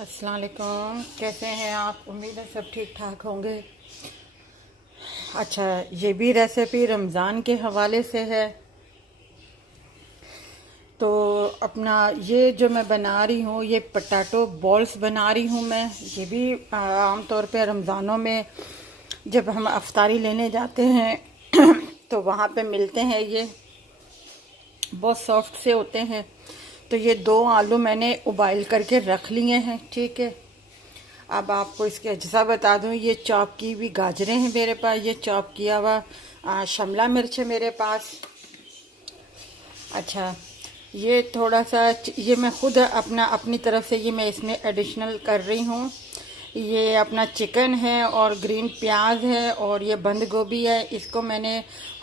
अस्सलाम वालेकुम। कैसे हैं आप? उम्मीद है सब ठीक ठाक होंगे। अच्छा, ये भी रेसिपी रमज़ान के हवाले से है। तो अपना ये जो मैं बना रही हूँ, ये पोटैटो बॉल्स बना रही हूँ मैं। ये भी आम तौर पे रमज़ानों में जब हम अफ्तारी लेने जाते हैं तो वहाँ पे मिलते हैं। ये बहुत सॉफ्ट से होते हैं। तो ये 2 आलू मैंने उबाइल करके रख लिए हैं, ठीक है। अब आपको इसके अज्जा बता दूं, ये चॉप की हुई गाजरें हैं मेरे पास, ये चॉप किया हुआ शिमला मिर्च है मेरे पास। अच्छा, ये थोड़ा सा ये मैं खुद अपनी तरफ से ये मैं इसमें एडिशनल कर रही हूँ। ये अपना चिकन है और ग्रीन प्याज है और ये बंद गोभी है। इसको मैंने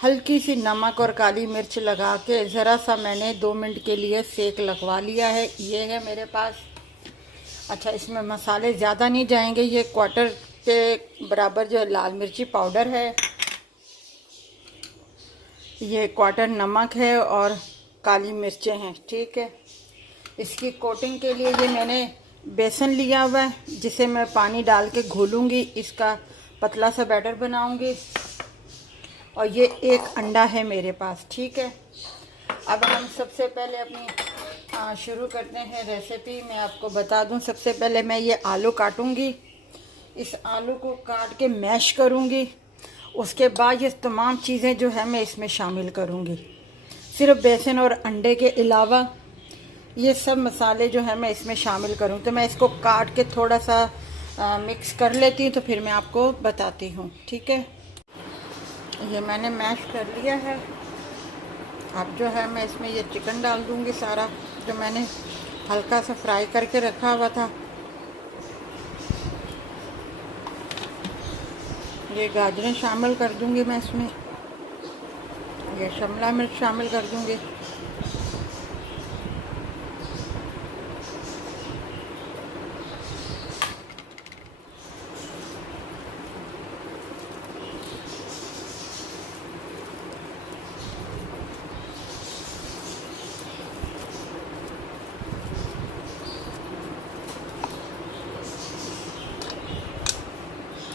हल्की सी नमक और काली मिर्च लगा के ज़रा सा मैंने 2 मिनट के लिए सेक लगवा लिया है। ये है मेरे पास। अच्छा, इसमें मसाले ज़्यादा नहीं जाएंगे। ये क्वार्टर के बराबर जो लाल मिर्ची पाउडर है, ये क्वार्टर नमक है और काली मिर्चें हैं, ठीक है। इसकी कोटिंग के लिए ये मैंने बेसन लिया हुआ है, जिसे मैं पानी डाल के घोलूँगी, इसका पतला सा बैटर बनाऊँगी। और ये 1 अंडा है मेरे पास, ठीक है। अब हम सबसे पहले अपनी शुरू करते हैं रेसिपी। मैं आपको बता दूं, सबसे पहले मैं ये आलू काटूंगी। इस आलू को काट के मैश करूंगी। उसके बाद ये तमाम चीज़ें जो है मैं इसमें शामिल करूंगी। सिर्फ बेसन और अंडे के अलावा ये सब मसाले जो है मैं इसमें शामिल करूँ। तो मैं इसको काट के थोड़ा सा मिक्स कर लेती हूँ, तो फिर मैं आपको बताती हूँ, ठीक है। ये मैंने मैश कर लिया है। अब जो है मैं इसमें ये चिकन डाल दूँगी सारा, जो मैंने हल्का सा फ्राई करके रखा हुआ था। ये गाजरें शामिल कर दूँगी मैं इसमें। ये शिमला मिर्च शामिल कर दूँगी।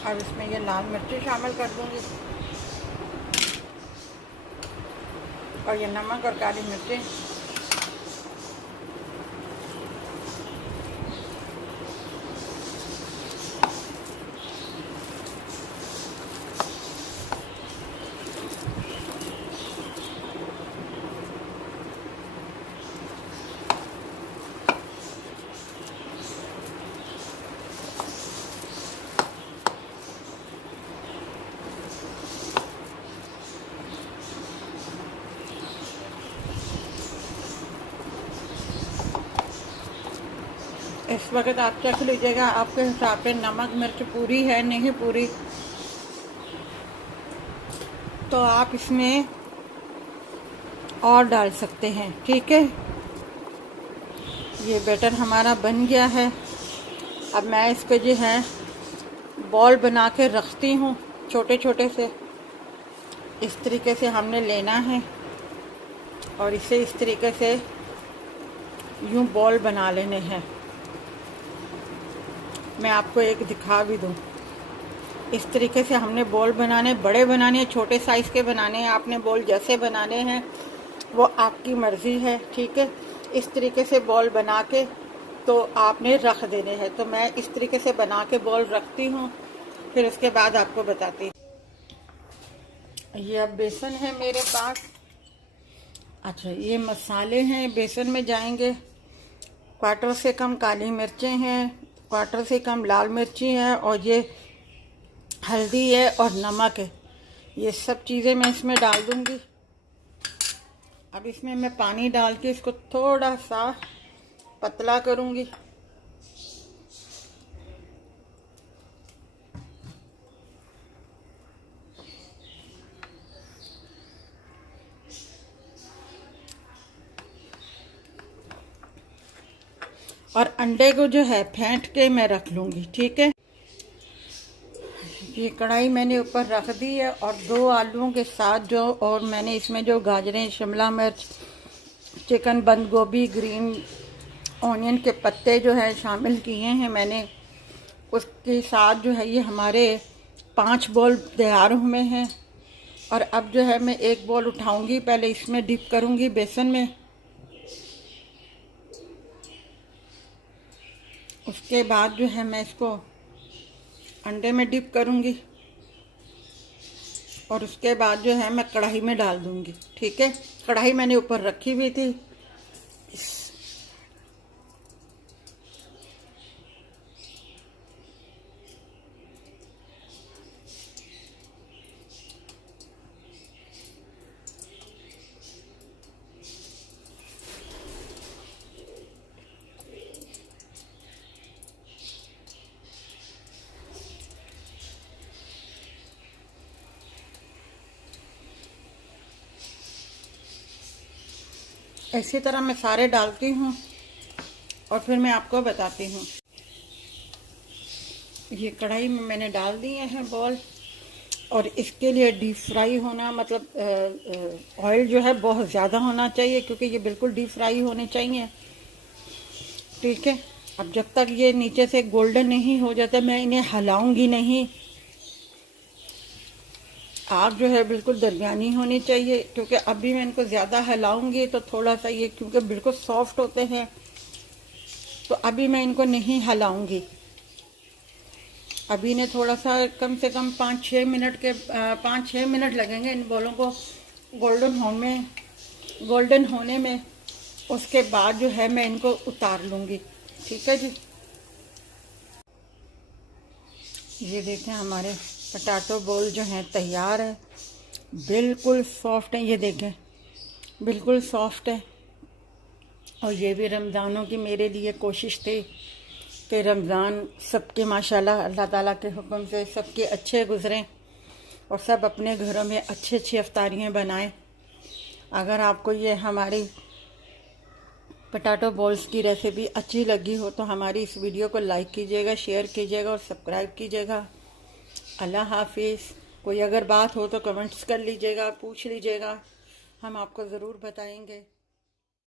अब इसमें ये लाल मिर्ची शामिल कर दूँगी और ये नमक और काली मिर्ची। इस वक्त आप चख लीजिएगा आपके हिसाब पे नमक मिर्च पूरी है नहीं पूरी, तो आप इसमें और डाल सकते हैं, ठीक है। ये बैटर हमारा बन गया है। अब मैं इसको जो है बॉल बना के रखती हूँ, छोटे छोटे से। इस तरीके से हमने लेना है और इसे इस तरीके से यूँ बॉल बना लेने हैं। मैं आपको एक दिखा भी दूँ। इस तरीके से हमने बॉल बनाने, बड़े बनाने हैं, छोटे साइज़ के बनाने हैं। आपने बॉल जैसे बनाने हैं वो आपकी मर्ज़ी है, ठीक है। इस तरीके से बॉल बना के तो आपने रख देने हैं। तो मैं इस तरीके से बना के बॉल रखती हूँ, फिर उसके बाद आपको बताती हूँ। ये अब बेसन है मेरे पास। अच्छा, ये मसाले हैं, बेसन में जाएंगे। क्वार्टर से कम काली मिर्चें हैं, क्वार्टर से कम लाल मिर्ची हैं और ये हल्दी है और नमक है। ये सब चीज़ें मैं इसमें डाल दूँगी। अब इसमें मैं पानी डाल के इसको थोड़ा सा पतला करूँगी। और अंडे को जो है फेंट के मैं रख लूँगी, ठीक है। ये कढ़ाई मैंने ऊपर रख दी है और 2 आलूओं के साथ जो, और मैंने इसमें जो गाजरें, शिमला मिर्च, चिकन, बंद गोभी, ग्रीन ऑनियन के पत्ते जो है शामिल किए हैं मैंने। उसके साथ जो है ये हमारे 5 बॉल तैयार हुए हैं। और अब जो है मैं एक बॉल उठाऊंगी, पहले इसमें डिप करूंगी बेसन में, उसके बाद जो है मैं इसको अंडे में डिप करूंगी और उसके बाद जो है मैं कढ़ाई में डाल दूंगी। ठीक है, कढ़ाई मैंने ऊपर रखी हुई थी। इसी तरह मैं सारे डालती हूँ और फिर मैं आपको बताती हूँ। ये कढ़ाई में मैंने डाल दिए हैं बॉल। और इसके लिए डीप फ्राई होना, मतलब ऑयल जो है बहुत ज़्यादा होना चाहिए, क्योंकि ये बिल्कुल डीप फ्राई होने चाहिए। ठीक है, अब जब तक ये नीचे से गोल्डन नहीं हो जाता मैं इन्हें हिलाऊंगी नहीं। आग जो है बिल्कुल दरमियानी होनी चाहिए, क्योंकि अभी मैं इनको ज़्यादा हिलाऊंगी तो थोड़ा सा ये, क्योंकि बिल्कुल सॉफ्ट होते हैं, तो अभी मैं इनको नहीं हिलाऊंगी। अभी इन्हें थोड़ा सा कम से कम 5-6 मिनट लगेंगे इन बॉलों को गोल्डन होने में। उसके बाद जो है मैं इनको उतार लूँगी। ठीक है जी। ये देखें हमारे पटाटो बॉल जो हैं तैयार है, बिल्कुल सॉफ्ट है। ये देखें बिल्कुल सॉफ्ट है। और ये भी रमज़ानों की मेरे लिए कोशिश थी कि रमज़ान सबके माशाल्लाह अल्लाह ताला के हुक्म से सबके अच्छे गुज़रें और सब अपने घरों में अच्छी अच्छी अफ्तारियाँ बनाएं। अगर आपको ये हमारी पटाटो बॉल्स की रेसिपी अच्छी लगी हो तो हमारी इस वीडियो को लाइक कीजिएगा, शेयर कीजिएगा और सब्सक्राइब कीजिएगा। अल्लाह हाफिज़। कोई अगर बात हो तो कमेंट्स कर लीजिएगा, पूछ लीजिएगा, हम आपको ज़रूर बताएंगे।